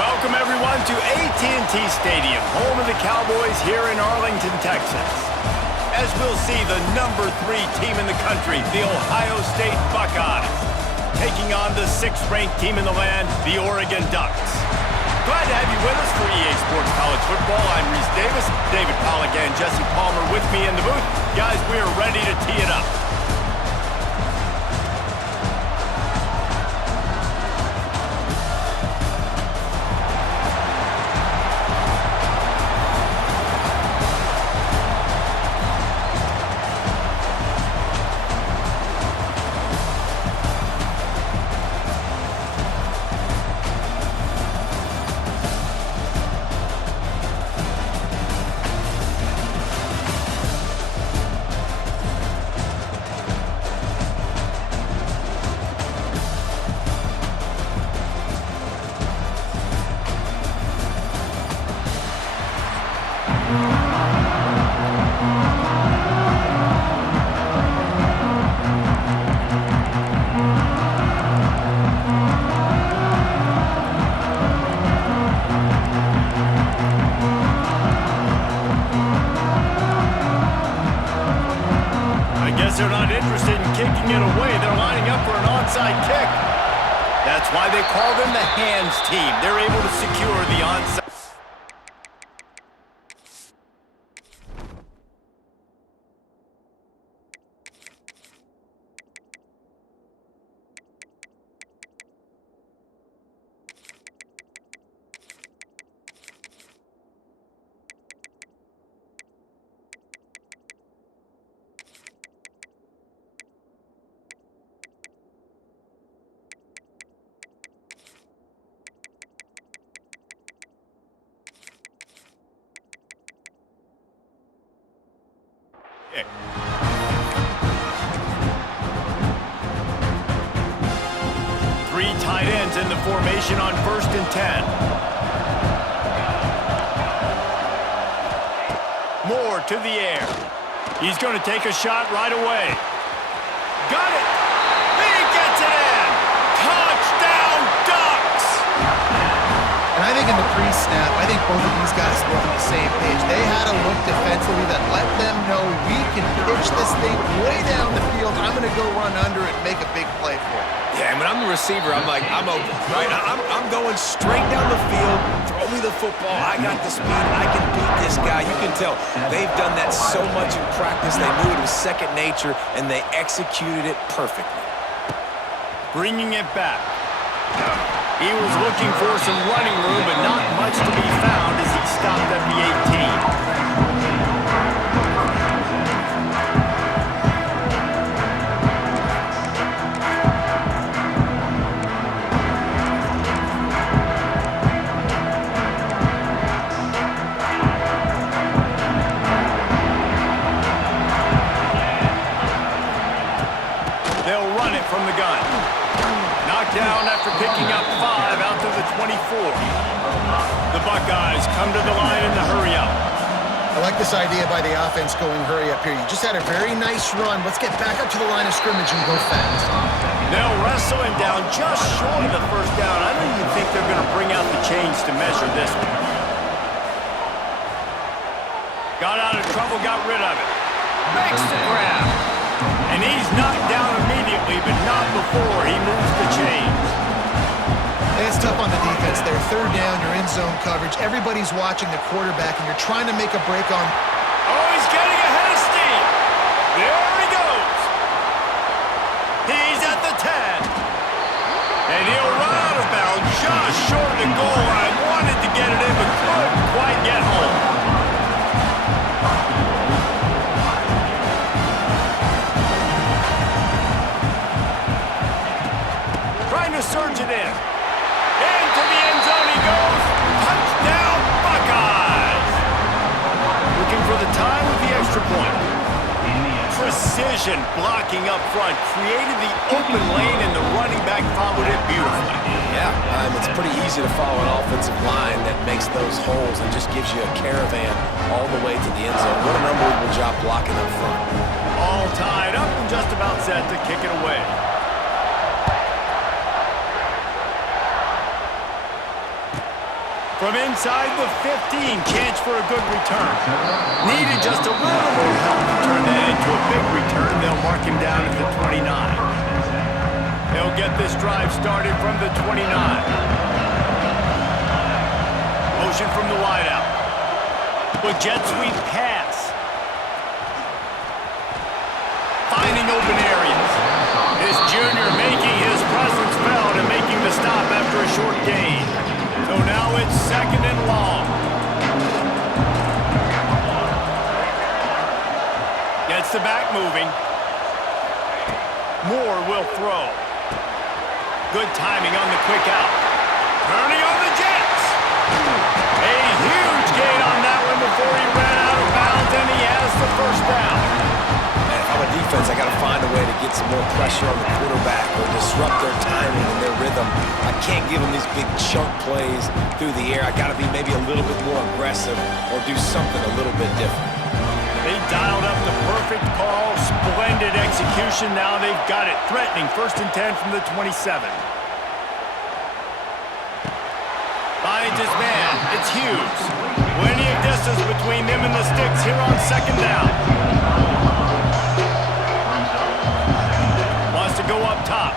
Welcome, everyone, to AT&T Stadium, home of the Cowboys here in Arlington, Texas. As we'll see, the number 3 team in the country, the Ohio State Buckeyes, taking on the 6th-ranked team in the land, the Oregon Ducks. Glad to have you with us for EA Sports College Football. I'm Reese Davis, David Pollack, and Jesse Palmer with me in the booth. Guys, we are ready to tee it up. They're not interested in kicking it away. They're lining up for an onside kick. That's why they call them the hands team. They're able to secure the onside. Three tight ends in the formation on 1st and 10. Moore to the air. He's going to take a shot right away. Got it! He gets it in! Touchdown, Ducks! And I think in the pre-snap, I think both of these guys were on the same page. They had a look defensively that let them know we can pitch this thing way down the field. I'm going to go run under it and make a big play for it. Yeah, and when I'm the receiver, I'm like, I'm open, right? I'm going straight down the field. Throw me the football. I got the speed. I can beat this guy. You can tell they've done that so much in practice. They knew it was second nature, and they executed it perfectly. Bringing it back. He was looking for some running room, but not much to be found as he stopped at the 18. They'll run it from the gun. Knocked down after picking up 5 out to the 24. The Buckeyes come to the line in the hurry-up. I like this idea by the offense going hurry up here. You just had a very nice run. Let's get back up to the line of scrimmage and go fast. They'll wrestle him down just short of the first down. I don't even think they're going to bring out the chains to measure this one. Got out of trouble, got rid of it. Makes the grab. And he's knocked down immediately, but not before he moves the chains. It's tough on the defense there. 3rd down, you're in zone coverage. Everybody's watching the quarterback, and you're trying to make a break on... Oh, he's getting ahead of steam. There he goes. He's at the 10. And he'll run out of bounds just short of the goal line. Wanted to get it in, but couldn't quite get home. Trying to surge it in. Into the end zone he goes. Touchdown, Buckeyes! Looking for the time with the extra point. Precision blocking up front created the open lane, and the running back followed it beautifully. Yeah, it's pretty easy to follow an offensive line that makes those holes and just gives you a caravan all the way to the end zone. What an unbelievable job blocking up front. All tied up and just about set to kick it away. From inside the 15, chance for a good return. Needed just a little more help to turn that into a big return. They'll mark him down at the 29. They'll get this drive started from the 29. Motion from the wideout. A jet sweep pass. Finding open areas. This junior making his presence felt and making the stop after a short gain. So now it's 2nd and long. Gets the back moving. Moore will throw. Good timing on the quick out. Turning on the Jets. A huge gain on that one before he ran out of bounds, and he has the first down. Man, if I'm a defense, I got to find a way to get some more pressure on the quarterback or disrupt their timing and their rhythm. I can't give them these big chunk plays through the air. I got to be maybe a little bit more aggressive or do something a little bit different. They dialed up the perfect call, splendid execution. Now they've got it. Threatening 1st and 10 from the 27. Finds his man. It's Hughes. Plenty of distance between them and the sticks here on 2nd down. Wants to go up top.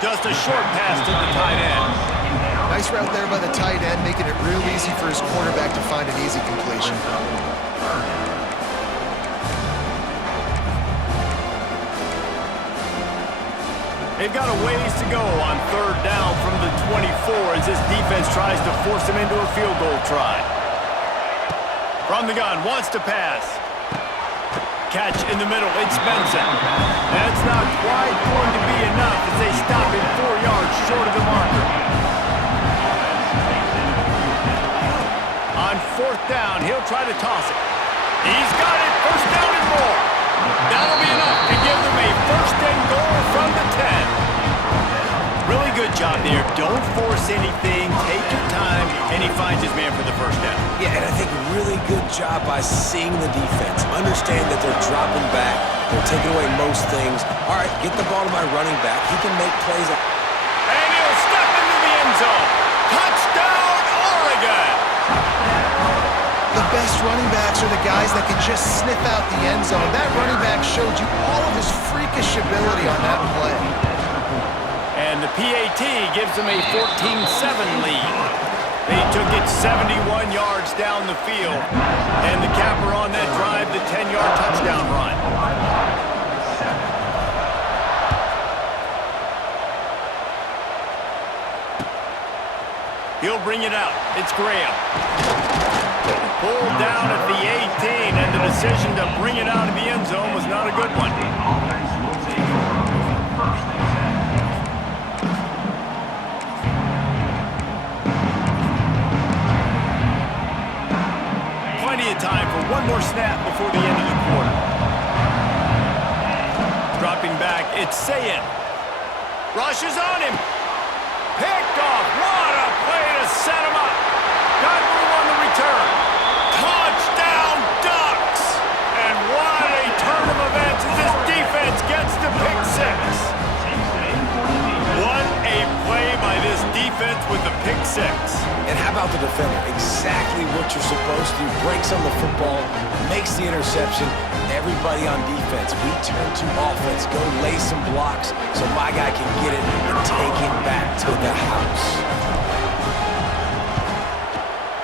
Just a short pass to the tight end. Nice route there by the tight end, making it real easy for his quarterback to find an easy completion. They've got a ways to go on 3rd down from the 24 as this defense tries to force them into a field goal try. From the gun, wants to pass. Catch in the middle, it's Benson. That's not quite going to be enough as they stop him 4 yards short of the marker. On 4th down, he'll try to toss it. He's got it, 1st down and more. That'll be enough to give them a 1st and goal from the 10. Really good job there. Don't force anything. Take your time, and he finds his man for the 1st down. Yeah, and I think really good job by seeing the defense. Understand that they're dropping back. They're taking away most things. All right, get the ball to my running back. He can make plays. And he'll step into the end zone. Touchdown, Oregon! The best running backs are the guys that can just sniff out the end zone. That running back showed you all of his freakish ability on that play. And the PAT gives them a 14-7 lead. They took it 71 yards down the field. And the capper on that drive, the 10-yard touchdown run. He'll bring it out. It's Graham. Pulled down at the 18, and the decision to bring it out of the end zone was not a good one. Plenty of time for one more snap before the end of the quarter. Dropping back, it's Sayin. Rushes on him. Picked off. What a play to set him up. Got room on the return. Touchdown, Ducks! And what a turn of events as this defense gets the pick 6. What a play by this defense with the pick 6. And how about the defender? Exactly what you're supposed to do. Breaks on the football, makes the interception. Everybody on defense, we turn to offense. Go lay some blocks so my guy can get it and take it back to the house.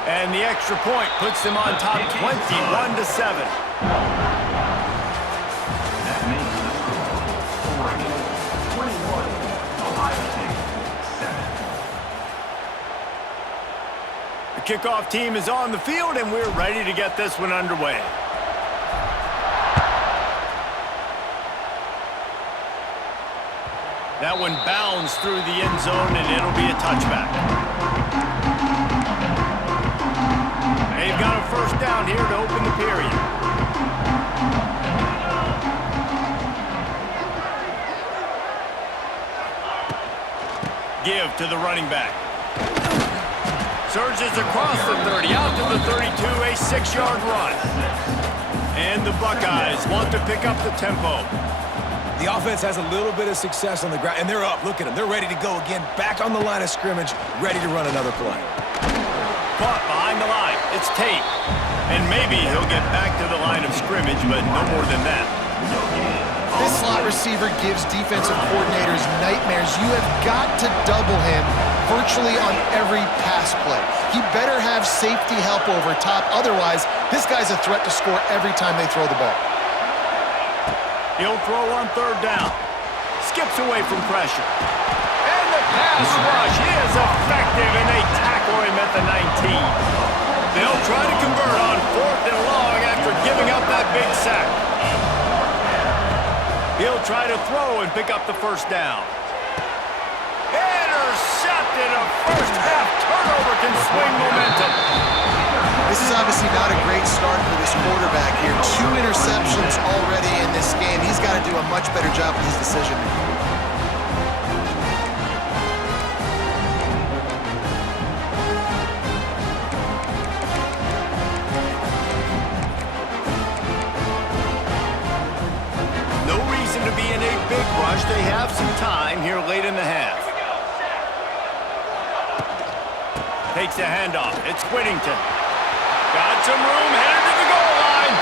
And the extra point puts them on top 21-7. The kickoff team is on the field, and we're ready to get this one underway. That one bounds through the end zone, and it'll be a touchback. They've got a 1st down here to open the period. Give to the running back. Surges across the 30, out to the 32, a 6-yard run. And the Buckeyes want to pick up the tempo. The offense has a little bit of success on the ground, and they're up. Look at them. They're ready to go again, back on the line of scrimmage, ready to run another play. Caught behind the line. It's Tate. And maybe he'll get back to the line of scrimmage, but no more than that. This slot receiver gives defensive coordinators nightmares. You have got to double him virtually on every pass play. He better have safety help over top. Otherwise, this guy's a threat to score every time they throw the ball. He'll throw on third down. Skips away from pressure. And the pass rush is effective, and they tackle him at the 19. They'll try to convert on 4th and long after giving up that big sack. He'll try to throw and pick up the first down. Intercepted. A first half turnover can swing momentum. This is obviously not a great start for this quarterback here. 2 interceptions already in this game. He's got to do a much better job with his decision making. No reason to be in a big rush. They have some time here late in the half. Takes the handoff. It's Whittington. Got some room, headed to the goal line.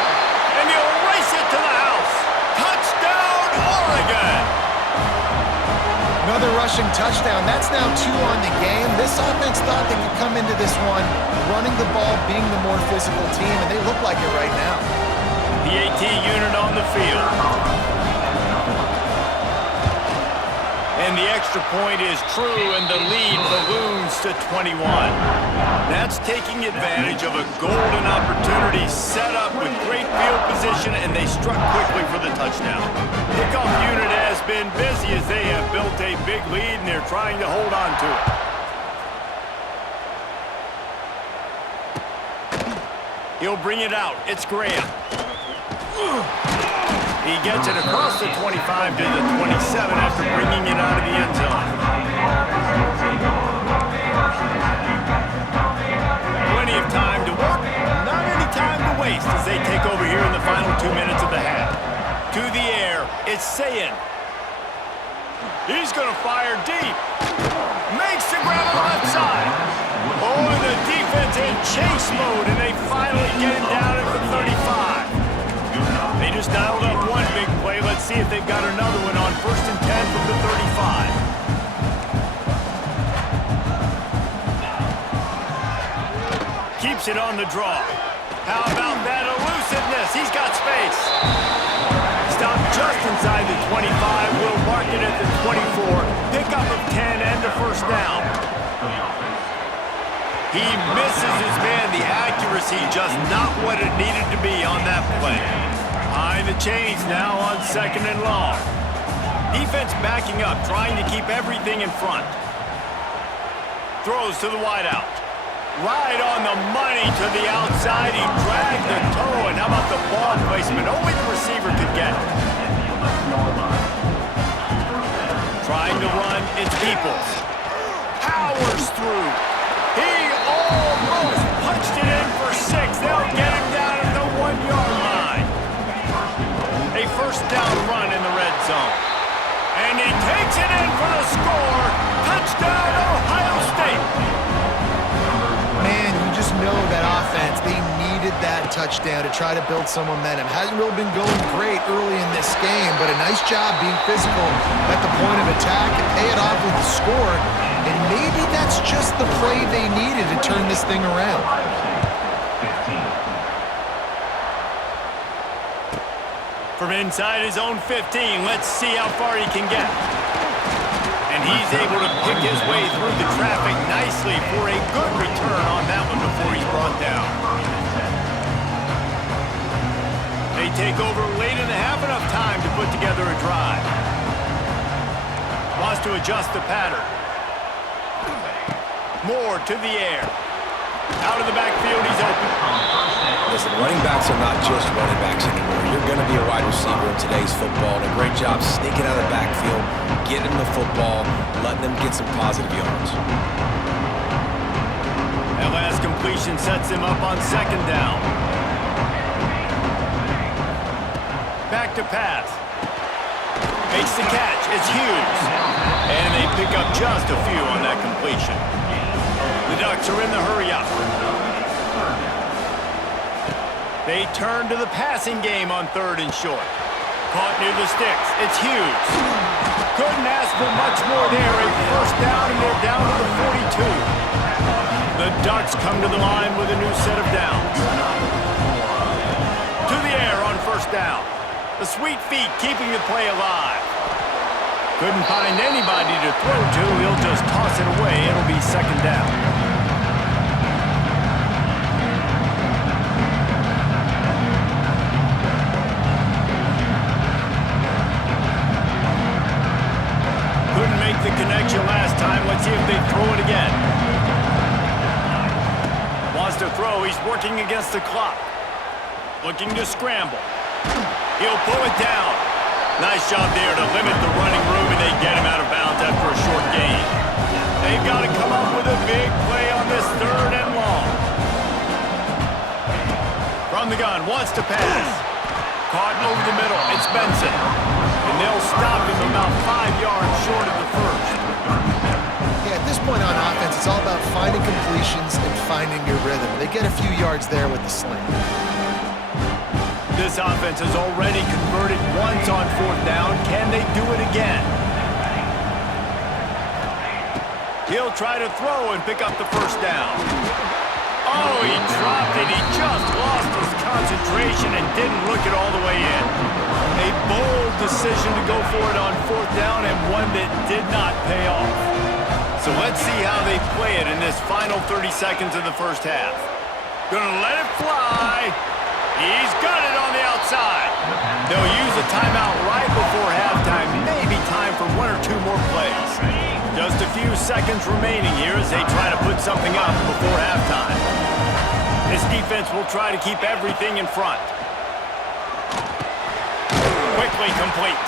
And he'll race it to the house. Touchdown, Oregon! Another rushing touchdown. That's now 2 on the game. This offense thought they could come into this one running the ball, being the more physical team, and they look like it right now. The AT unit on the field. And the extra point is true, and the lead balloons to 21. That's taking advantage of a golden opportunity set up with great field position, and they struck quickly for the touchdown. Kickoff unit has been busy as they have built a big lead, and they're trying to hold on to it. He'll bring it out. It's Graham. He gets it across the 25 to the 27 after bringing it out of the end zone. Plenty of time to work, not any time to waste as they take over here in the final 2 minutes of the half. To the air, it's Sayin. He's going to fire deep. Makes the grab on the left side. Oh, and the defense in chase mode, and they finally get him down at the 35. They just dialed up one big play. Let's see if they've got another one on 1st and 10 from the 35. Keeps it on the draw. How about that elusiveness? He's got space. Stopped just inside the 25. Will mark it at the 24. Pickup of 10 and a first down. He misses his man. The accuracy just not what it needed to be on that play. Behind the chains now on 2nd and long. Defense backing up, trying to keep everything in front. Throws to the wideout. Right on the money to the outside. He dragged the toe, and how about the ball placement? Only the receiver could get it. Trying to run, it's Peoples. Powers through. He almost punched it in for 6. They'll get him down at the 1-yard line. A first down run in the red zone. And he takes it in for the score. Touchdown, Ohio State. Man, you just know that offense, they needed that touchdown to try to build some momentum. Hasn't really been going great early in this game, but a nice job being physical at the point of attack and pay it off with the score. And maybe that's just the play they needed to turn this thing around. From inside his own 15, let's see how far he can get. And he's able to pick his way through the traffic nicely for a good return on that one before he's brought down. They take over late in the half, enough time to put together a drive. Wants to adjust the pattern. Moore to the air. Out of the backfield, he's open. Listen, running backs are not just running backs anymore. You're going to be a wide receiver in today's football, and a great job sneaking out of the backfield, getting them the football, letting them get some positive yards. That last completion sets him up on 2nd down. Back to pass. Makes the catch. It's Hughes. And they pick up just a few on that completion. The Ducks are in the hurry-up. They turn to the passing game on 3rd and short. Caught near the sticks. It's Hughes. Couldn't ask for much more there. A first down, and they're down to the 42. The Ducks come to the line with a new set of downs. To the air on 1st down. The sweet feet keeping the play alive. Couldn't find anybody to throw to. He'll just toss it away. It'll be 2nd down. Couldn't make the connection last time. Let's see if they throw it again. Wants to throw. He's working against the clock. Looking to scramble. He'll pull it down. Nice job there to limit the running room, and they get him out of bounds after a short gain. They've got to come up with a big play on this 3rd and long. From the gun, wants to pass. Caught over the middle. It's Benson. And they'll stop him about 5 yards short of the 1st. Yeah, at this point on offense, it's all about finding completions and finding your rhythm. They get a few yards there with the slant. This offense has already converted once on 4th down. Can they do it again? He'll try to throw and pick up the 1st down. Oh, he dropped it. He just lost his concentration and didn't look it all the way in. A bold decision to go for it on 4th down, and one that did not pay off. So let's see how they play it in this final 30 seconds of the 1st half. Gonna let it fly. He's got it on the outside. They'll use a timeout right before halftime. Maybe time for 1 or 2 more plays. Just a few seconds remaining here as they try to put something up before halftime. This defense will try to keep everything in front. Quickly complete.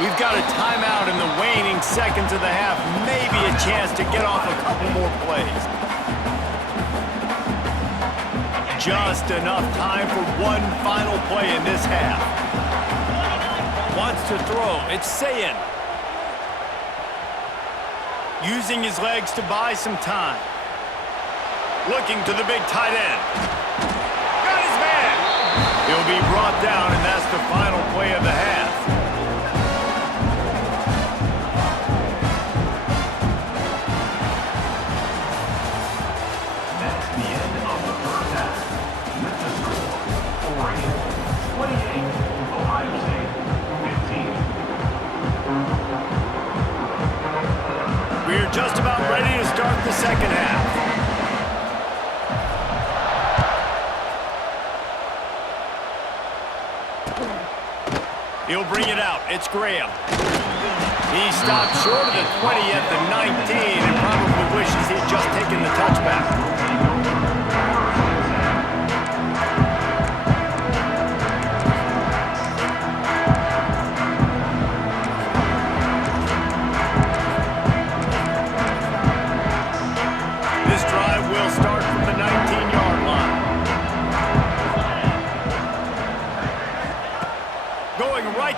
We've got a timeout in the waning seconds of the half. Maybe a chance to get off a couple more plays. Just enough time for one final play in this half. Wants to throw. It's Sayin. Using his legs to buy some time. Looking to the big tight end. Got his man. He'll be brought down, and that's the final play of the half. We're just about ready to start the 2nd half. He'll bring it out. It's Graham. He stopped short of the 20 at the 19 and probably wishes he'd just taken the touchback.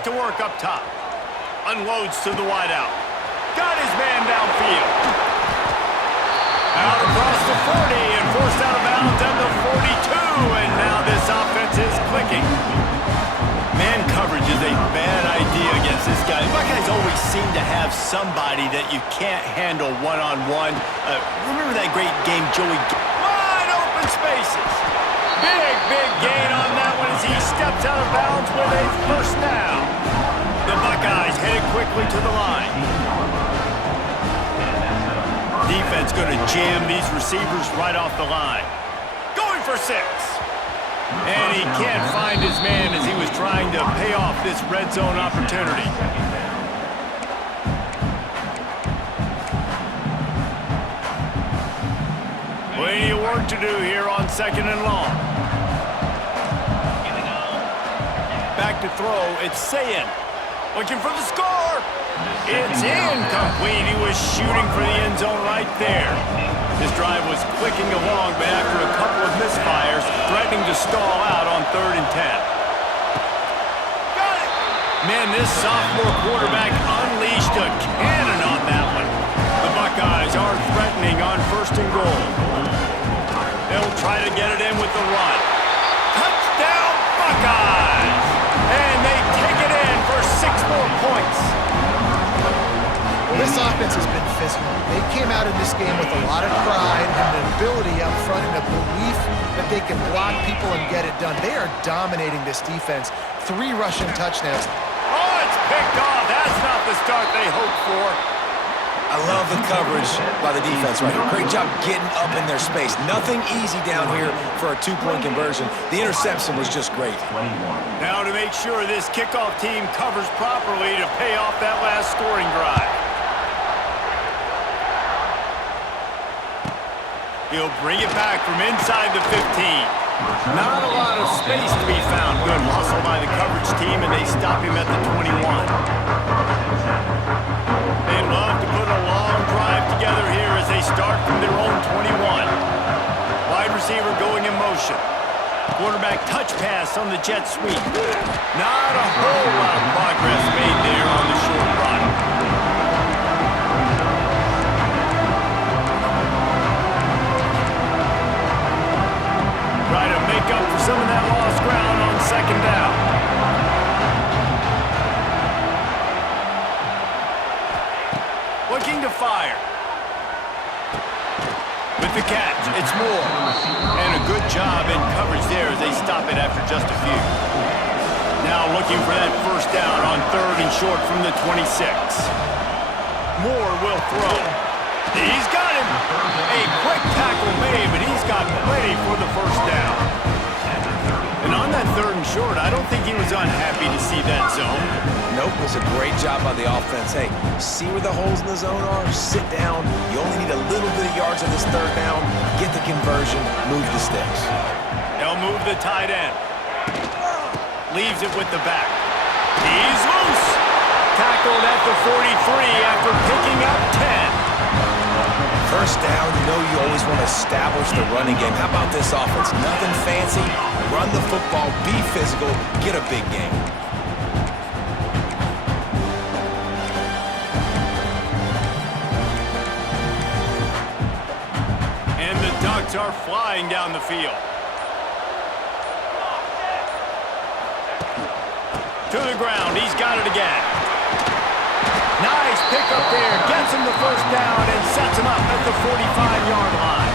To work up top. Unloads to the wideout. Got his man downfield. Out across the 40 and forced out of bounds at the 42. And now this offense is clicking. Man coverage is a bad idea against this guy. The Buckeyes always seem to have somebody that you can't handle one-on-one. Remember that great game, Joey? Wide open spaces. Big gain on that one as he steps out of bounds with a 1st down. The Buckeyes headed quickly to the line. Defense going to jam these receivers right off the line. Going for 6. And he can't find his man as he was trying to pay off this red zone opportunity. Plenty of work to do here on 2nd and long. Back to throw. It's Sayin. Looking for the score. It's incomplete. He was shooting for the end zone right there. This drive was clicking along, but after a couple of misfires, threatening to stall out on 3rd and 10. Got it. Man, this sophomore quarterback unleashed a cannon on that one. The Buckeyes are threatening on 1st and goal. They'll try to get it in with the run. Touchdown, Buckeyes! And they take it in for 6 more points. Well, this offense has been physical. They came out in this game with a lot of pride and an ability up front and a belief that they can block people and get it done. They are dominating this defense. 3 rushing touchdowns. Oh, it's picked off. That's not the start they hoped for. I love the coverage by the defense right here. Great job getting up in their space. Nothing easy down here for a 2-point conversion. The interception was just great. Now to make sure this kickoff team covers properly to pay off that last scoring drive. He'll bring it back from inside the 15. Not a lot of space to be found. Good hustle by the coverage team, and they stop him at the 21. They love to put a long drive together here as they start from their own 21. Wide receiver going in motion. Quarterback touch pass on the jet sweep. Not a whole lot of progress made there on the short run. Try to make up for some of that lost ground on 2nd down. Looking to fire. With the catch, it's Moore. And a good job in coverage there as they stop it after just a few. Now looking for that 1st down on 3rd and short from the 26. Moore will throw. He's got him. A quick tackle made, but he's got plenty for the 1st down. And on that 3rd and short, I don't think he was unhappy to see that zone. Nope, it was a great job by the offense. Hey, see where the holes in the zone are? Sit down. You only need a little bit of yards on this 3rd down. Get the conversion. Move the sticks. They'll move the tight end. Leaves it with the back. He's loose. Tackled at the 43 after picking up 10. 1st down, you know you always want to establish the running game. How about this offense? Nothing fancy. Run the football, be physical, get a big game. And the Ducks are flying down the field. To the ground, he's got it again. Nice pick up there, gets him the 1st down and sets him up at the 45-yard line.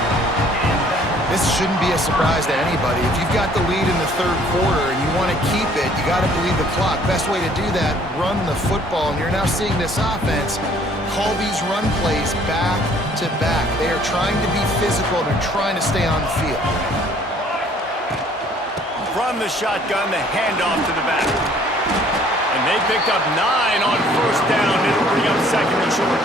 This shouldn't be a surprise to anybody. If you've got the lead in the 3rd quarter and you want to keep it, you got to bleed the clock. Best way to do that, run the football. And you're now seeing this offense call these run plays back to back. They are trying to be physical. They're trying to stay on the field. From the shotgun, the handoff to the back. And they picked up 9 on 1st down. It'll bring up 2nd and short.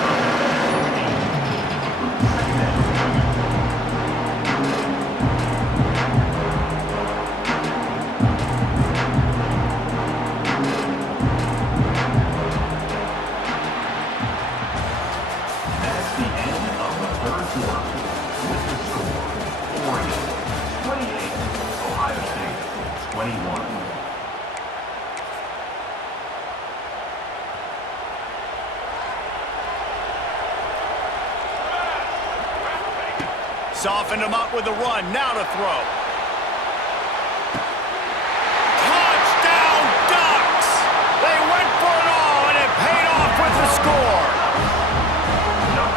Softened him up with a run. Now to throw. Touchdown, Ducks! They went for it all, and it paid off with the score.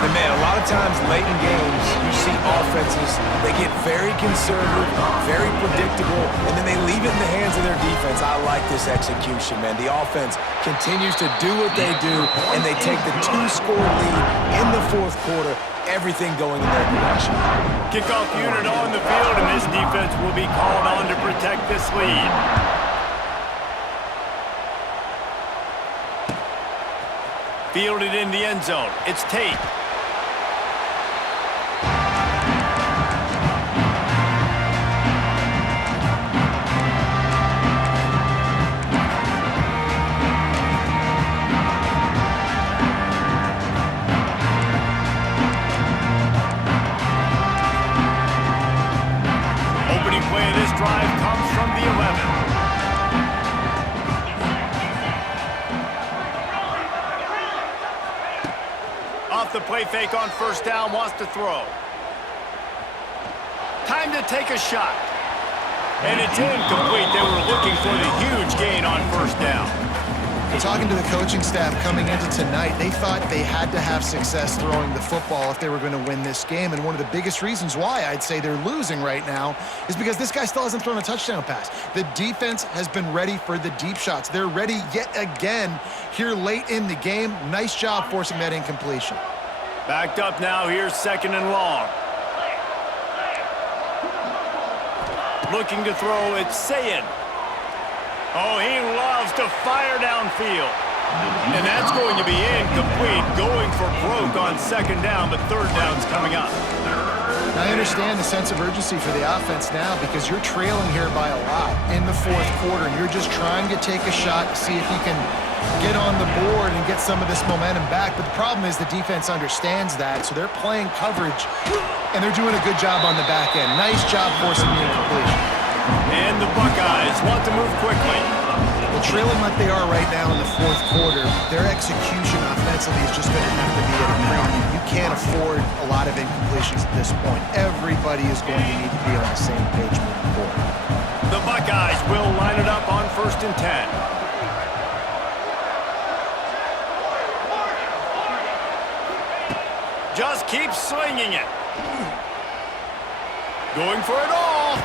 And man, a lot of times late in games, you see offenses, they get very conservative, very predictable, and then they leave it in the hands of their defense. I like this execution, man. The offense continues to do what they do, and they take the 2-score lead in the 4th quarter. Everything going in their direction. Kickoff unit on the field, and this defense will be called on to protect this lead. Fielded in the end zone. It's Tate. Drive comes from the 11. play fake on first down, wants to throw. Time to take a shot. And it's incomplete. They were looking for the huge gain on first down. Talking to the coaching staff coming into tonight, they thought they had to have success throwing the football if they were going to win this game. And one of the biggest reasons why I'd say they're losing right now is because this guy still hasn't thrown a touchdown pass. The defense has been ready for the deep shots. They're ready yet again here late in the game. Nice job forcing that incompletion. Backed up now. Here's second and long. Looking to throw, it's Sayin. Oh, he loves to fire downfield. And that's going to be incomplete. Going for broke on second down, but third down's coming up. I understand the sense of urgency for the offense now because you're trailing here by a lot in the fourth quarter, and you're just trying to take a shot to see if you can get on the board and get some of this momentum back. But the problem is the defense understands that, so they're playing coverage, and they're doing a good job on the back end. Nice job forcing the incompletion. And the Buckeyes want to move quickly. Well, trailing like they are right now in the fourth quarter, their execution offensively is just going to have to be at a premium. You can't afford a lot of incompletions at this point. Everybody is going to need to be on the same page moving forward. The Buckeyes will line it up on 1st and 10. Just keep slinging it. Going for it all.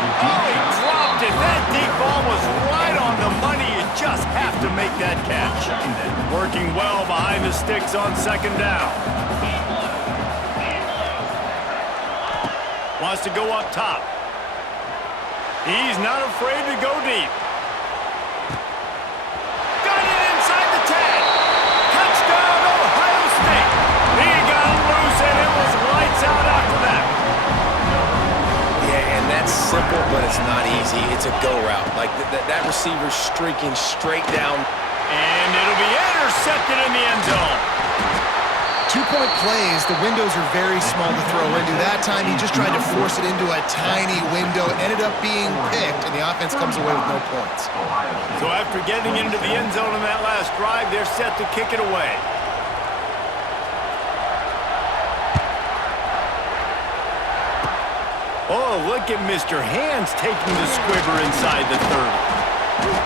Oh, he dropped it. That deep ball was right on the money. You just have to make that catch. Working well behind the sticks on second down. Wants to go up top. He's not afraid to go deep. Got it inside the 10. Touchdown, Ohio State. He got it loose, and it was lights out after that. Yeah, and that's simple, but it's not easy. It's a go route. Like that receiver's streaking straight down. And it'll be intercepted in the end zone. 2-point plays, the windows are very small to throw into. That time, he just tried to force it into a tiny window. Ended up being picked, and the offense comes away with no points. So after getting into the end zone in that last drive, they're set to kick it away. Oh, look at Mr. Hands taking the squibber inside the 30.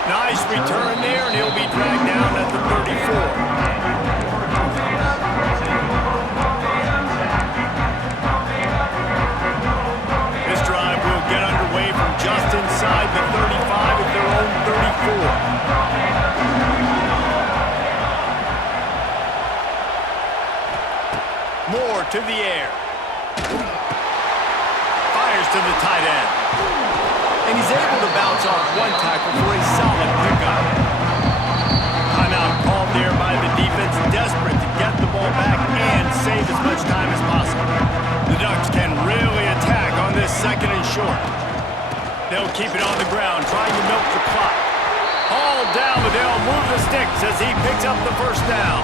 Nice return there, and he'll be dragged down at the 34. This drive will get underway from just inside the 35 at their own 34. Moore to the air. Fires to the tight end. And he's able to bounce off one tackle for a solid pickup. Timeout called there by the defense, desperate to get the ball back and save as much time as possible. The Ducks can really attack on this second and short. They'll keep it on the ground, trying to milk the clock. Hauled down, but they'll move the sticks as he picks up the first down.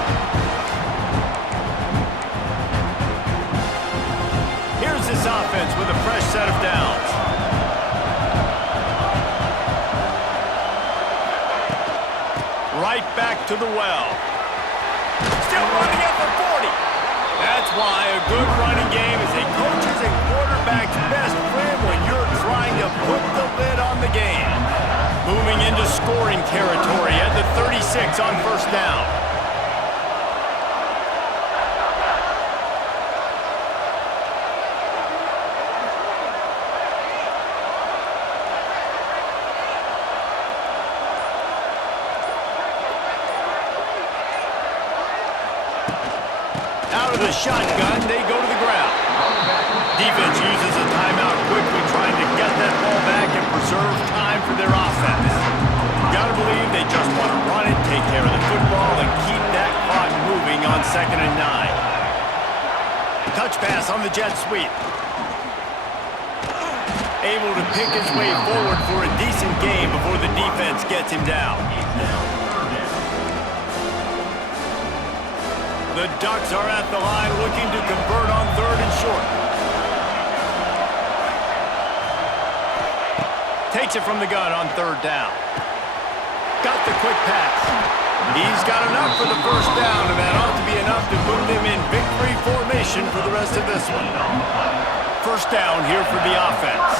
Here's this offense with a fresh set of downs. Right back to the well. Still running at the 40. That's why a good running game is a coach's and quarterback's best friend when you're trying to put the lid on the game. Moving into scoring territory at the 36 on first down. Out of the shotgun, they go to the ground. Defense uses a timeout quickly, trying to get that ball back and preserve time for their offense. You gotta believe they just want to run it, take care of the football, and keep that clock moving on 2nd and 9. Touch pass on the jet sweep. Able to pick his way forward for a decent game before the defense gets him down. The Ducks are at the line looking to convert on 3rd and short. Takes it from the gun on 3rd down. Got the quick pass. He's got enough for the first down, and that ought to be enough to put them in victory formation for the rest of this one. First down here for the offense.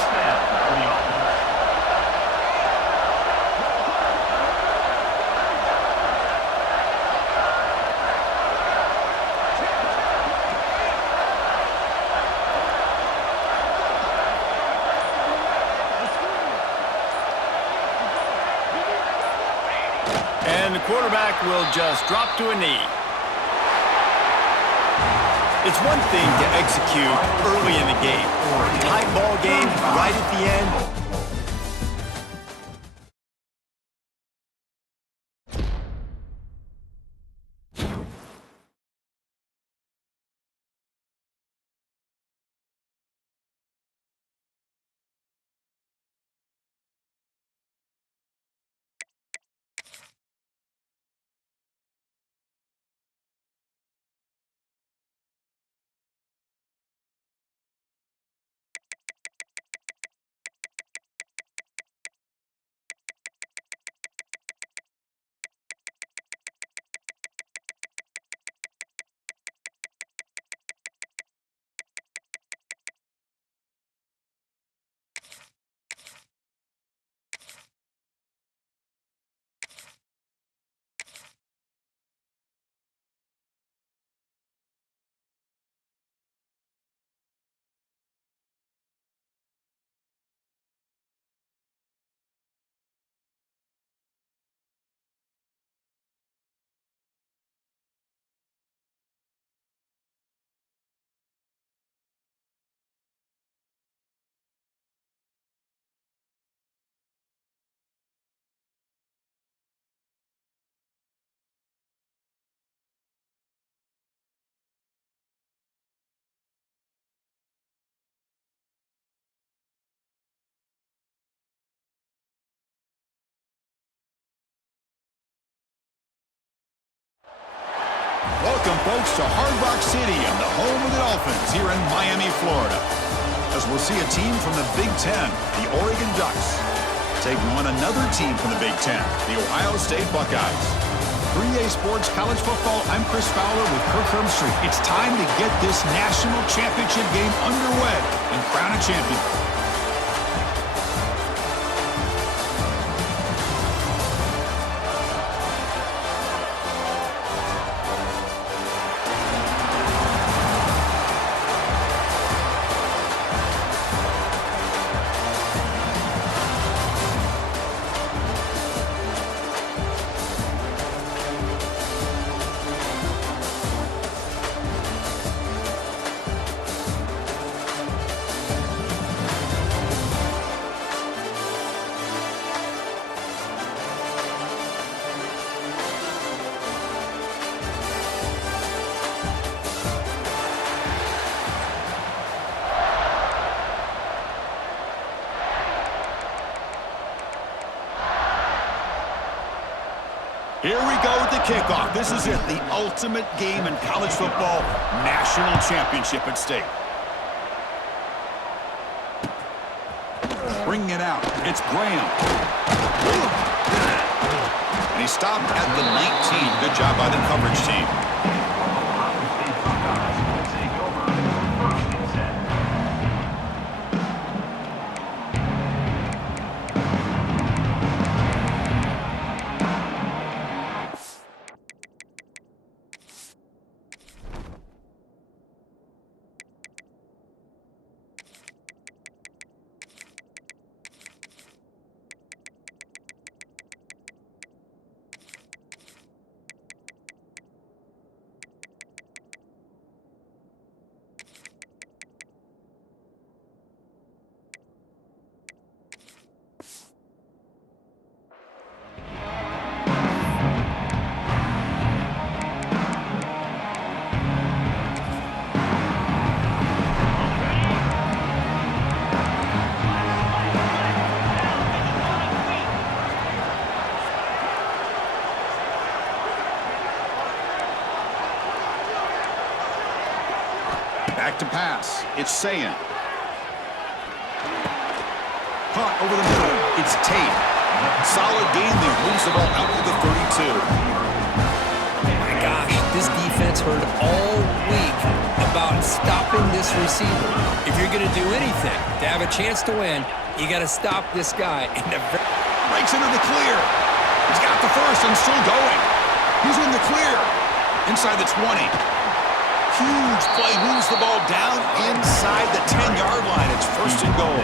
And the quarterback will just drop to a knee. It's one thing to execute early in the game. Tight ball game right at the end. Welcome, folks, to Hard Rock City and the home of the Dolphins here in Miami, Florida. As we'll see a team from the Big Ten, the Oregon Ducks, taking on another team from the Big Ten, the Ohio State Buckeyes. 3A Sports College Football, I'm Chris Fowler with Kirk Herbstreit. It's time to get this national championship game underway and crown a champion. Here we go with the kickoff. This is it, the ultimate game in college football, national championship at stake. Bringing it out, it's Graham. And he stopped at the 19. Good job by the coverage team. Back to pass. It's Sayin. Caught over the middle. It's Tate. Solid gain there. Moves the ball out to the 32. defense heard all week about stopping this receiver. If you're going to do anything to have a chance to win, you got to stop this guy. Breaks into the clear. He's got the first and still going. He's in the clear. Inside the 20. Huge play. Moves the ball down inside the 10-yard line. It's first and goal.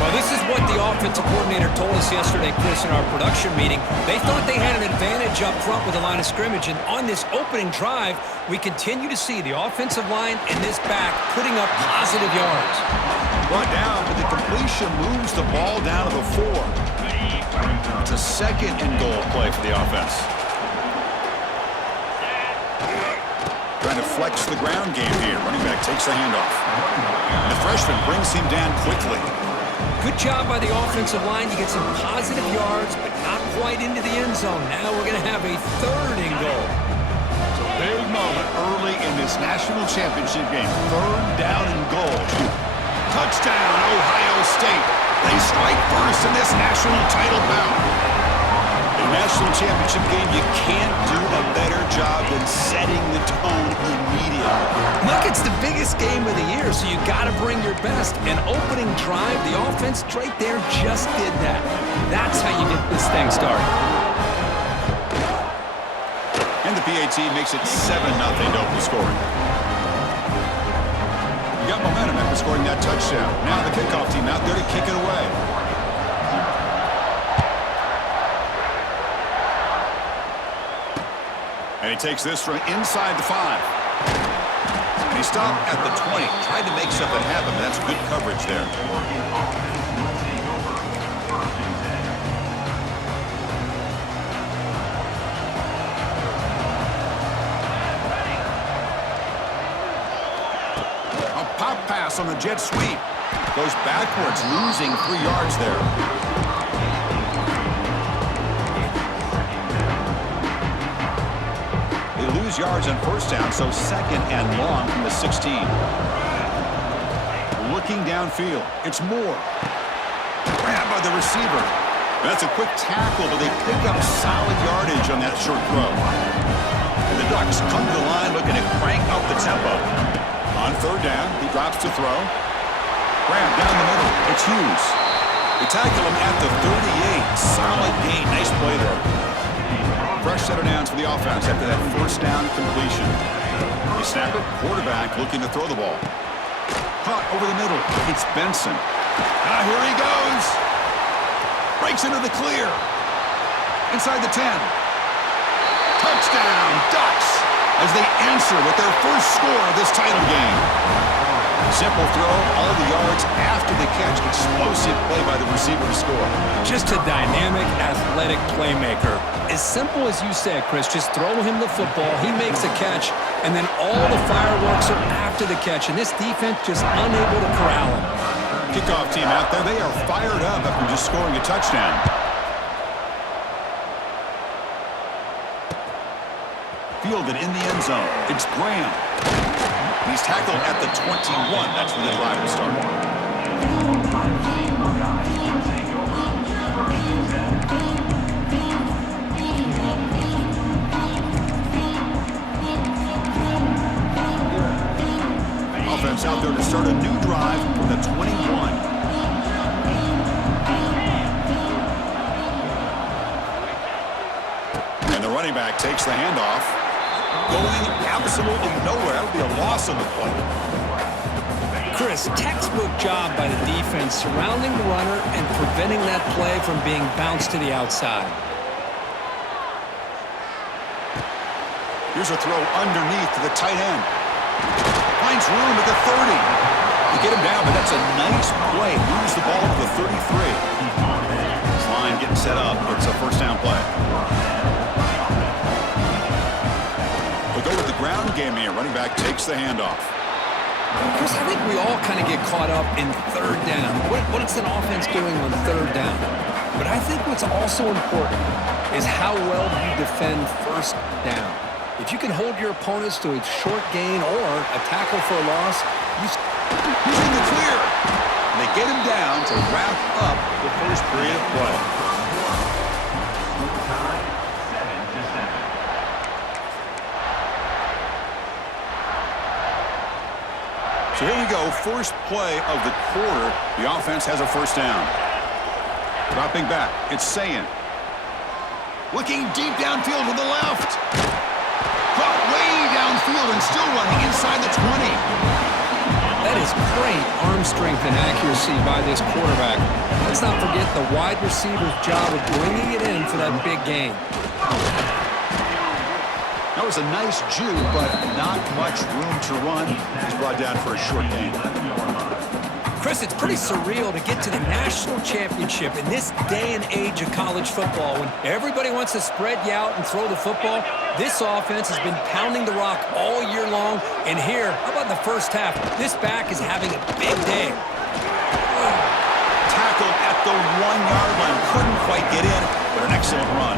Well, this is what the offensive coordinator told us yesterday, Chris, in our production meeting. They thought they had an advantage up front with the line of scrimmage, and on this opening drive, we continue to see the offensive line and this back putting up positive yards. Brought down, but the completion moves the ball down to the 4. It's a second and goal play for the offense. Trying to flex the ground game here. Running back takes the handoff. And the freshman brings him down quickly. Good job by the offensive line. You get some positive yards, but not quite into the end zone. Now we're going to have a third and goal. It's a big moment early in this national championship game. Third down and goal. Touchdown, Ohio State. They strike first in this national title bout. In a national championship game, you can't do a better job than setting the tone immediately. Look, it's the biggest game of the year, so you got to bring your best. An opening drive, the offense right there just did that. That's how you get this thing started. And the PAT makes it 7-0 to open the scoring. You got momentum after scoring that touchdown. Now the kickoff team out there to kick it away. And he takes this from inside the 5. And he stopped at the 20. Tried to make something happen, but that's good coverage there. A pop pass on the jet sweep. Goes backwards, losing 3 yards there. Yards on first down, so second and long from the 16. Looking downfield, it's Moore. Grabbed by the receiver. That's a quick tackle, but they pick up solid yardage on that short throw. And the Ducks come to the line looking to crank up the tempo. On third down, he drops to throw. Grab down the middle, it's Hughes. They tackle him at the 38. Solid gain, nice play there. Fresh set of downs for the offense after that first down completion. They snap it, quarterback looking to throw the ball. Caught over the middle. It's Benson. Here he goes. Breaks into the clear. Inside the 10. Touchdown, Ducks, as they answer with their first score of this title game. Simple throw, all the yards after the catch. Explosive play by the receiver to score. Just a dynamic, athletic playmaker. As simple as you said, Chris, just throw him the football, he makes a catch, and then all the fireworks are after the catch, and this defense just unable to corral him. Kickoff team out there, they are fired up after just scoring a touchdown. Fielded in the end zone. It's Graham. He's tackled at the 21. That's when the drive will start. Offense out there to start a new drive from the 21. And the running back takes the handoff. Going absolutely nowhere. That would be a loss on the play. Chris, textbook job by the defense surrounding the runner and preventing that play from being bounced to the outside. Here's a throw underneath to the tight end. Finds room at the 30. They get him down, but that's a nice play. Moves the ball to the 33. This line getting set up. It's a first down play. Go with the ground game here. Running back takes the handoff. Chris, I think we all kind of get caught up in third down. What is an offense doing on third down? But I think what's also important is how well you defend first down. If you can hold your opponents to a short gain or a tackle for a loss, he's in the clear. And they get him down to wrap up the first period of play. So here we go, first play of the quarter. The offense has a first down. Dropping back, it's Sayin. Looking deep downfield to the left. Caught way downfield and still running inside the 20. That is great arm strength and accuracy by this quarterback. Let's not forget the wide receiver's job of bringing it in for that big gain. That was a nice Jew, but not much room to run. He's brought down for a short gain. Chris, it's pretty surreal to get to the national championship in this day and age of college football when everybody wants to spread you out and throw the football. This offense has been pounding the rock all year long, and here, how about the first half? This back is having a big day. Tackled at the 1-yard line. Couldn't quite get in, but an excellent run.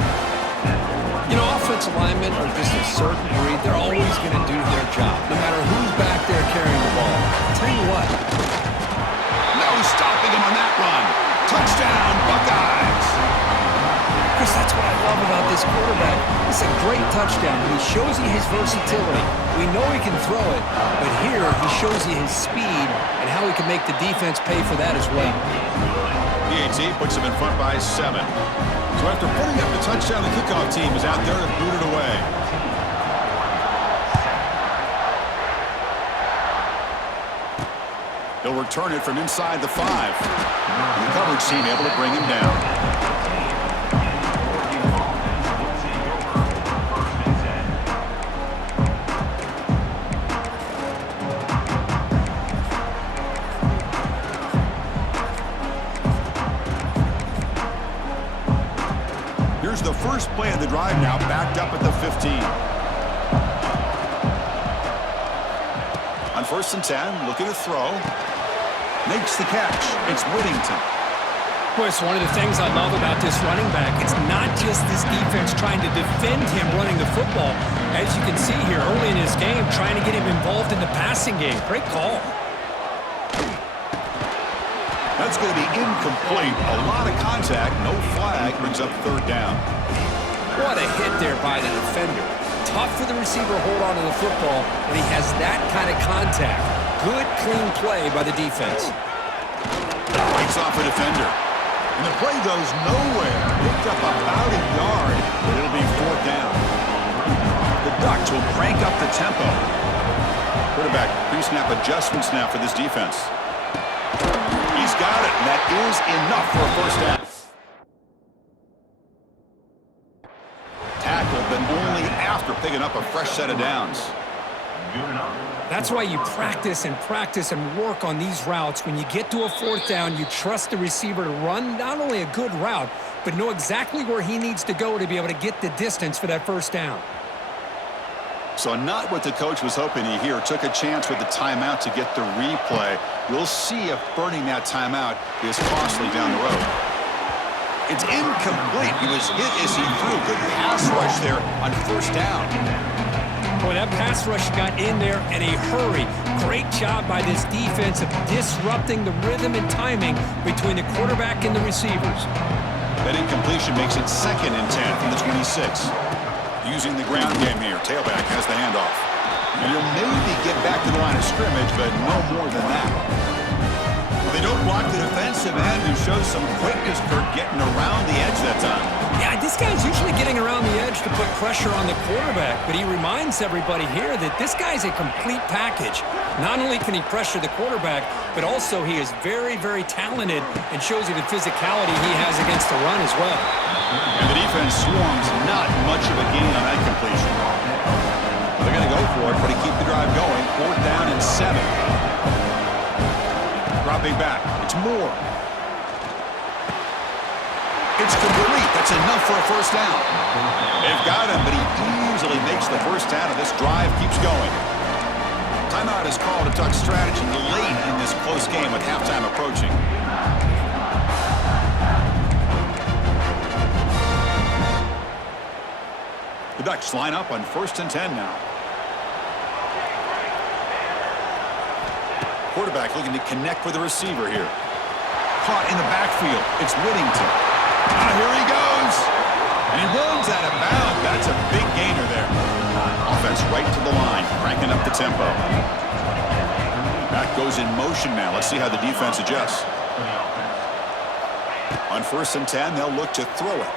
You know, offensive linemen are just a certain breed. They're always going to do their job, no matter who's back there carrying the ball. I'll tell you what. No stopping him on that run. Touchdown, Buckeyes. Chris, that's what I love about this quarterback. It's a great touchdown. He shows you his versatility. We know he can throw it, but here he shows you his speed and how he can make the defense pay for that as well. PAT puts him in front by 7. So after putting up the touchdown, the kickoff team is out there to boot it away. He'll return it from inside the 5. The coverage team able to bring him down. Here's the first play of the drive now, backed up at the 15. On 1st and 10, looking to throw. Makes the catch. It's Whittington. Boy, it's one of the things I love about this running back. It's not just this defense trying to defend him running the football. As you can see here early in his game, trying to get him involved in the passing game. Great call. That's going to be incomplete. A lot of contact. No flag. Brings up 3rd down. What a hit there by the defender. Tough for the receiver to hold on to the football when he has that kind of contact. Good, clean play by the defense. Breaks off a defender. And the play goes nowhere. Picked up about a yard, but it'll be 4th down. The Ducks will crank up the tempo. Quarterback pre-snap adjustments now for this defense. He's got it, and that is enough for a 1st down. Tackled, but only after picking up a fresh set of downs. That's why you practice and work on these routes. When you get to a 4th down, you trust the receiver to run not only a good route, but know exactly where he needs to go to be able to get the distance for that 1st down. So not what the coach was hoping to hear. Took a chance with the timeout to get the replay. We'll see if burning that timeout is costly down the road. It's incomplete. He was hit as he threw a good pass rush there on 1st down. Boy, that pass rush got in there in a hurry. Great job by this defense of disrupting the rhythm and timing between the quarterback and the receivers. That incompletion makes it 2nd and 10 from the 26. Using the ground game here. Tailback has the handoff. And he'll maybe get back to the line of scrimmage, but no more than that. Well, they don't block the defensive end, who shows some quickness, Kirk, getting around the edge that time. Yeah, this guy's usually getting around the edge to put pressure on the quarterback, but he reminds everybody here that this guy's a complete package. Not only can he pressure the quarterback, but also he is very, very talented and shows you the physicality he has against the run as well. And the defense swarms, not much of a gain on that completion. They're going to go for it, but to keep the drive going, 4th down and 7. Dropping back, it's Moore. It's complete. That's enough for a 1st down. They've got him, but he easily makes the 1st down, and this drive keeps going. Timeout is called to talk strategy late in this close game with halftime approaching. The Ducks line up on 1st and 10 now. Quarterback looking to connect with the receiver here. Caught in the backfield. It's Whittington. Here he goes. And he runs out of bounds. That's a big gainer there. Offense right to the line, cranking up the tempo. That goes in motion now. Let's see how the defense adjusts. On 1st and 10, they'll look to throw it.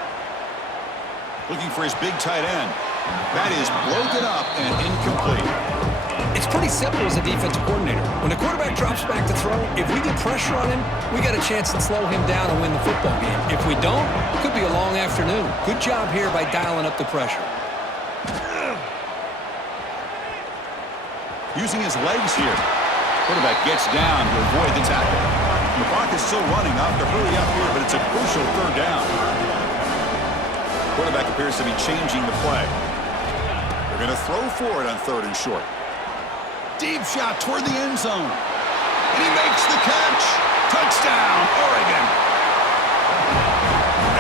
Looking for his big tight end. That is broken up and incomplete. It's pretty simple as a defensive coordinator. When the quarterback drops back to throw, if we get pressure on him, we got a chance to slow him down and win the football game. If we don't, it could be a long afternoon. Good job here by dialing up the pressure. Using his legs here. Quarterback gets down to avoid the tackle. The clock is still running. I'll have to hurry up here, but it's a crucial 3rd down. Quarterback appears to be changing the play. They're going to throw for it on 3rd and short. Deep shot toward the end zone. And he makes the catch. Touchdown, Oregon.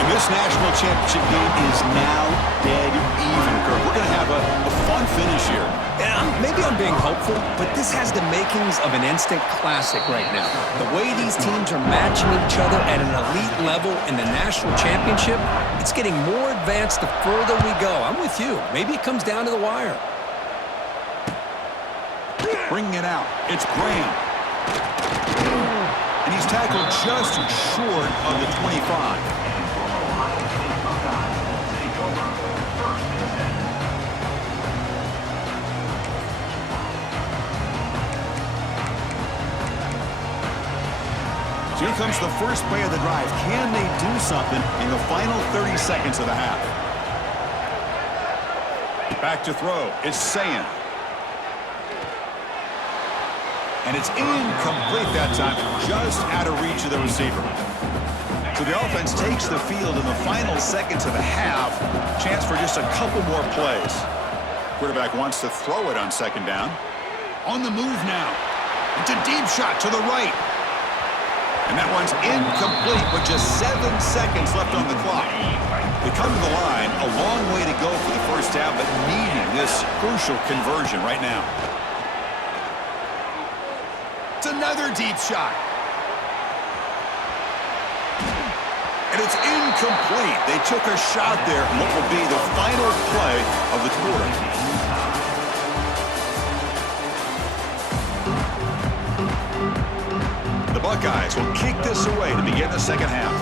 And this national championship game is now dead even, Kirk. We're going to have a fun finish here. Yeah, maybe I'm being hopeful, but this has the makings of an instant classic right now. The way these teams are matching each other at an elite level in the national championship, it's getting more advanced the further we go. I'm with you. Maybe it comes down to the wire. Bringing it out. It's Graham. And he's tackled just short of the 25. So here comes the first play of the drive. Can they do something in the final 30 seconds of the half? Back to throw. It's Sayin. And it's incomplete that time, just out of reach of the receiver. So the offense takes the field in the final seconds of the half. Chance for just a couple more plays. Quarterback wants to throw it on 2nd down. On the move now. It's a deep shot to the right. And that one's incomplete with just 7 seconds left on the clock. They come to the line, a long way to go for the first down, but needing this crucial conversion right now. It's another deep shot. And it's incomplete. They took a shot there in what will be the final play of the quarter. The Buckeyes will kick this away to begin the 2nd half.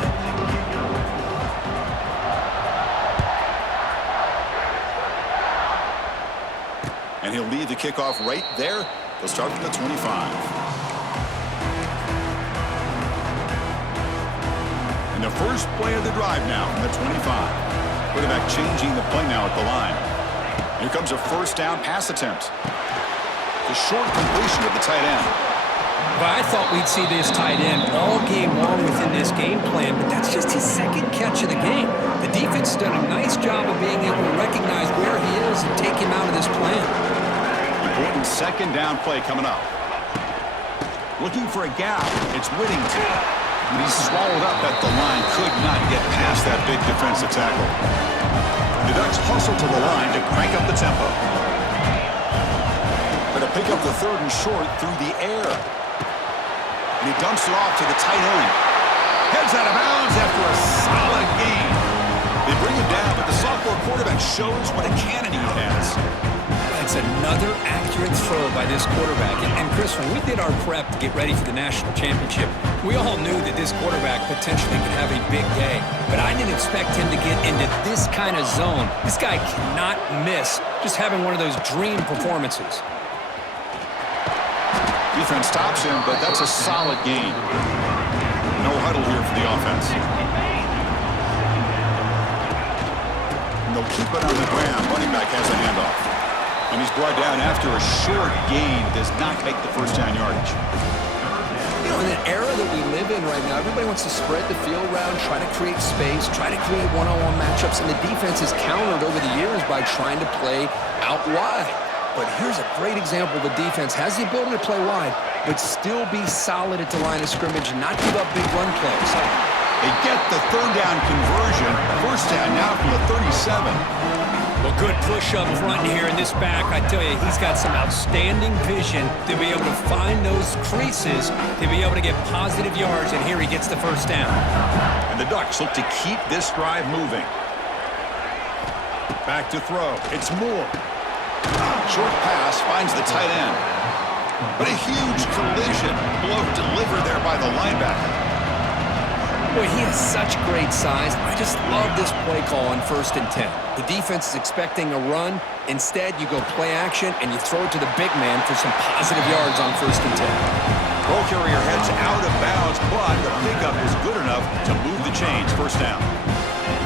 And he'll lead the kickoff right there. They'll start from the 25. And the first play of the drive now from the 25. Quarterback changing the play now at the line. Here comes a 1st down pass attempt. The short completion of the tight end. But I thought we'd see this tight end all game long within this game plan, but that's just his 2nd catch of the game. The defense has done a nice job of being able to recognize where he is and take him out of this plan. Important 2nd down play coming up. Looking for a gap. It's Whittington. And he's swallowed up at the line. Could not get past that big defensive tackle. The Ducks hustle to the line to crank up the tempo. But to pick up the 3rd and short through the air. And he dumps it off to the tight end. Heads out of bounds after a solid gain. They bring him down, but the sophomore quarterback shows what a cannon he has. It's another accurate throw by this quarterback. And Chris, when we did our prep to get ready for the national championship, we all knew that this quarterback potentially could have a big day. But I didn't expect him to get into this kind of zone. This guy cannot miss just having one of those dream performances. Defense stops him, but that's a solid gain. No huddle here for the offense. And they'll keep it on the ground. Running back has a handoff. And he's brought down after a short gain. Does not make the 1st down yardage. You know, in an era that we live in right now, everybody wants to spread the field around, try to create space, try to create one-on-one matchups, and the defense has countered over the years by trying to play out wide. But here's a great example. The defense has the ability to play wide, but still be solid at the line of scrimmage and not give up big run plays. They get the 3rd down conversion. 1st down now from the 37. Well, good push up front here in this back. I tell you, he's got some outstanding vision to be able to find those creases, to be able to get positive yards, and here he gets the 1st down. And the Ducks look to keep this drive moving. Back to throw. It's Moore. Short pass finds the tight end. But a huge collision. Blow delivered there by the linebacker. Boy, he has such great size. I just love this play call on 1st and 10. The defense is expecting a run. Instead, you go play action, and you throw it to the big man for some positive yards on 1st and 10. Ball carrier heads out of bounds, but the pickup is good enough to move the chains. 1st down.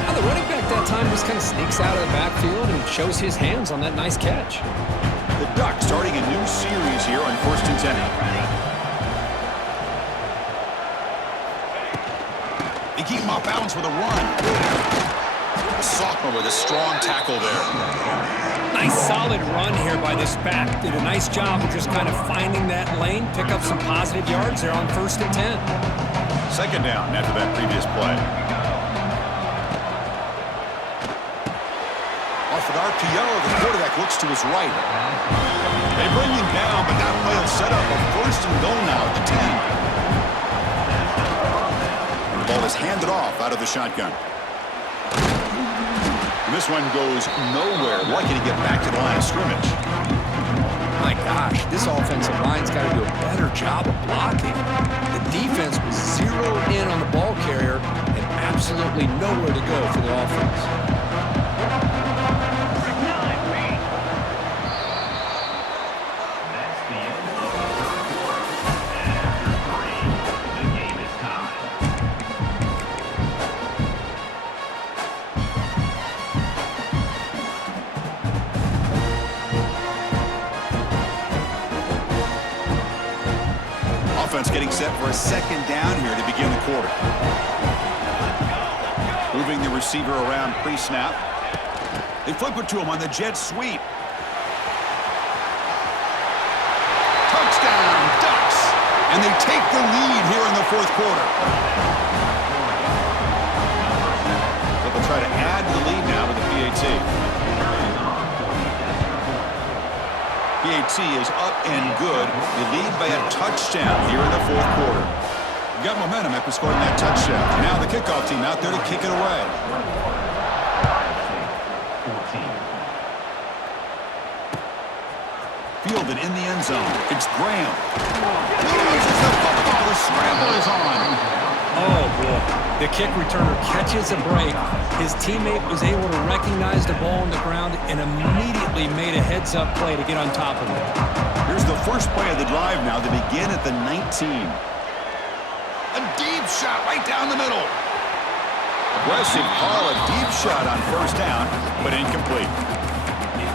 Now, the running back that time just kind of sneaks out of the backfield and shows his hands on that nice catch. The Ducks starting a new series here on 1st and 10. They keep him off balance with a run. A sophomore with a strong tackle there. Nice solid run here by this back. Did a nice job of just kind of finding that lane, pick up some positive yards there on 1st and 10. 2nd down after that previous play. Off an RPO, the quarterback looks to his right. They bring him down, but that play will set up a 1st and goal now at the 10. Ball is handed off out of the shotgun. And this one goes nowhere. Lucky to get back to the line of scrimmage. My gosh, this offensive line's got to do a better job of blocking. The defense was zeroed in on the ball carrier and absolutely nowhere to go for the offense. Offense getting set for a 2nd down here to begin the quarter. Moving the receiver around pre-snap. They flip it to him on the jet sweep. Touchdown, Ducks! And they take the lead here in the 4th quarter. So they'll try to add to the lead now with the PAT. PAT is up and good. They lead by a touchdown here in the 4th quarter. Got momentum after scoring that touchdown. Now the kickoff team out there to kick it away. Fielded in the end zone. It's Graham. Loses the football. The scramble is on. Oh, boy. The kick returner catches a break. His teammate was able to recognize the ball on the ground and immediately made a heads-up play to get on top of it. Here's the first play of the drive now to begin at the 19. A deep shot right down the middle. Aggressive call, a deep shot on 1st down, but incomplete.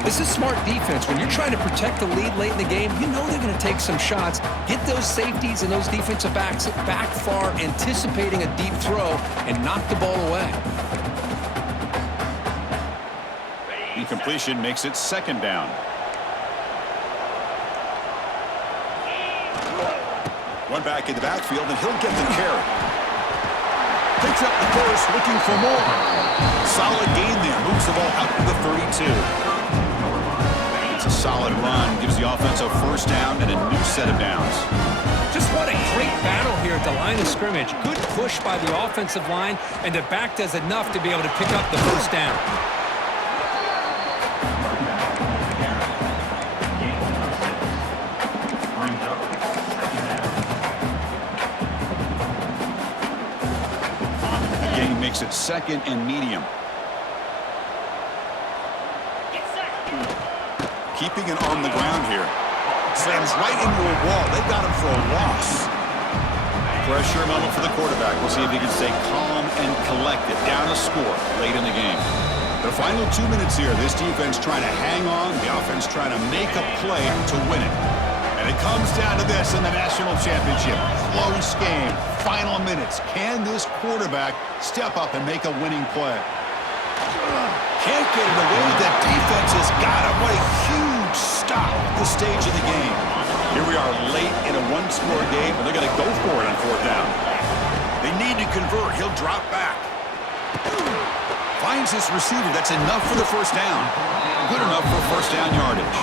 This is smart defense. When you're trying to protect the lead late in the game, you know they're going to take some shots, get those safeties and those defensive backs back far, anticipating a deep throw, and knock the ball away. Incompletion makes it 2nd down. One back in the backfield, and he'll get the carry. Picks up the first, looking for more. Solid gain there. Moves the ball out to the 32. It's a solid run. Gives the offense a 1st down and a new set of downs. Just what a great battle here at the line of scrimmage. Good push by the offensive line, and the back does enough to be able to pick up the 1st down. Makes it 2nd and medium. Keeping it on the ground here. Slams right into a wall. They got him for a loss. Pressure moment for the quarterback. We'll see if he can stay calm and collected. Down a score late in the game. The final 2 minutes here. This defense trying to hang on. The offense trying to make a play to win it. And it comes down to this in the national championship. Close game. Final minutes. Can this quarterback step up and make a winning play? Can't get it away. That defense has got him. What a huge stop at this stage of the game. Here we are late in a 1-score game, and they're going to go for it on 4th down. They need to convert. He'll drop back. Finds his receiver. That's enough for the 1st down. Good enough for 1st down yardage.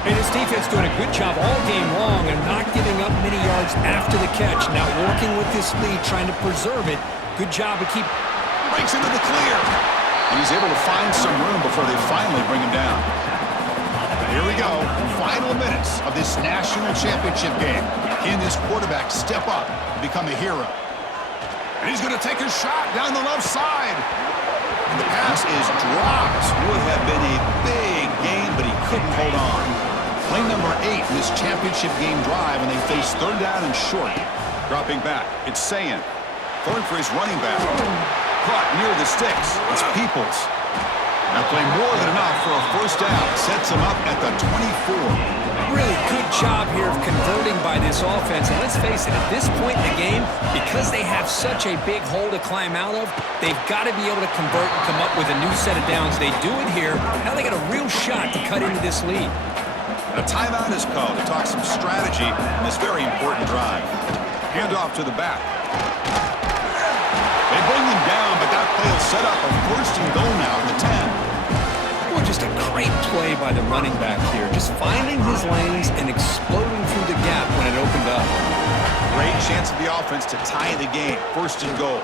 And his defense doing a good job all game long and not giving up many yards after the catch. Now working with this lead, trying to preserve it. Good job to keep. Breaks into the clear. And he's able to find some room before they finally bring him down. Here we go. Final minutes of this national championship game. Can this quarterback step up and become a hero? And he's going to take a shot down the left side. And the pass is dropped. Would have been a big game, but he couldn't hold on. Play number 8 in this championship game drive, and they face third down and short. Dropping back, it's Sayan. Throwing for his running back. Caught near the sticks. It's Peoples. Now play more than enough for a first down. Sets him up at the 24. Really good job here of converting by this offense. And let's face it, at this point in the game, because they have such a big hole to climb out of, they've got to be able to convert and come up with a new set of downs. They do it here. Now they got a real shot to cut into this lead. A timeout is called to talk some strategy in this very important drive. Handoff to the back. They bring him down, but that play will set up a first and goal now at the 10. Well, just a great play by the running back here. Just finding his lanes and exploding through the gap when it opened up. Great chance of the offense to tie the game. First and goal.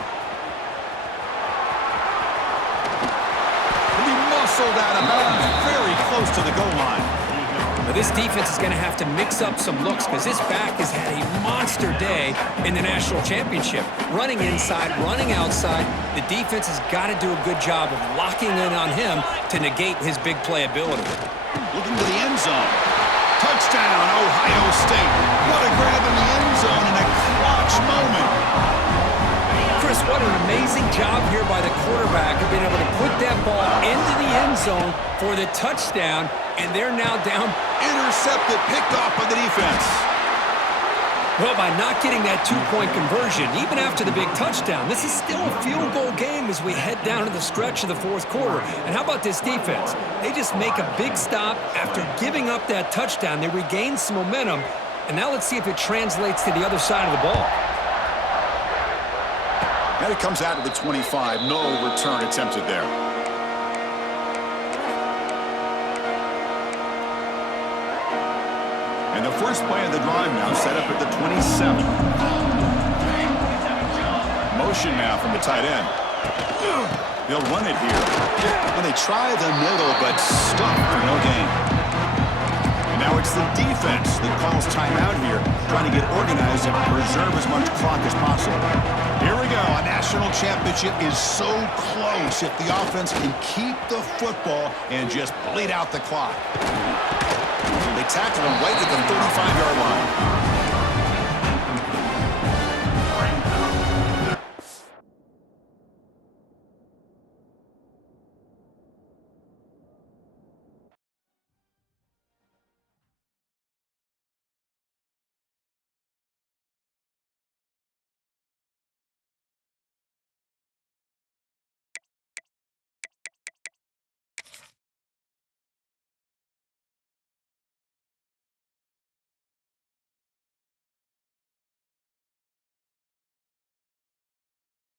He'll be muscled out of bounds very close to the goal line. Now, this defense is going to have to mix up some looks because this back has had a monster day in the national championship. Running inside, running outside. The defense has got to do a good job of locking in on him to negate his big play ability. Looking to the end zone. Touchdown, Ohio State. What a grab in the end zone in a clutch moment. Chris, what an amazing job here by the quarterback of being able to put that ball into the end zone for the touchdown, and they're now down. Intercepted, picked off by the defense. Well, by not getting that two-point conversion, even after the big touchdown, this is still a field goal game as we head down to the stretch of the fourth quarter. And how about this defense? They just make a big stop after giving up that touchdown. They regain some momentum, and now let's see if it translates to the other side of the ball. And it comes out of the 25. No return attempted there. And the first play of the drive now set up at the 27. Motion now from the tight end. They'll run it here. And they try the middle, but stuck for no gain. And now it's the defense that calls timeout here, trying to get organized and preserve as much clock as possible. Here we go. A national championship is so close if the offense can keep the football and just bleed out the clock. They tackle him right at the 35-yard line.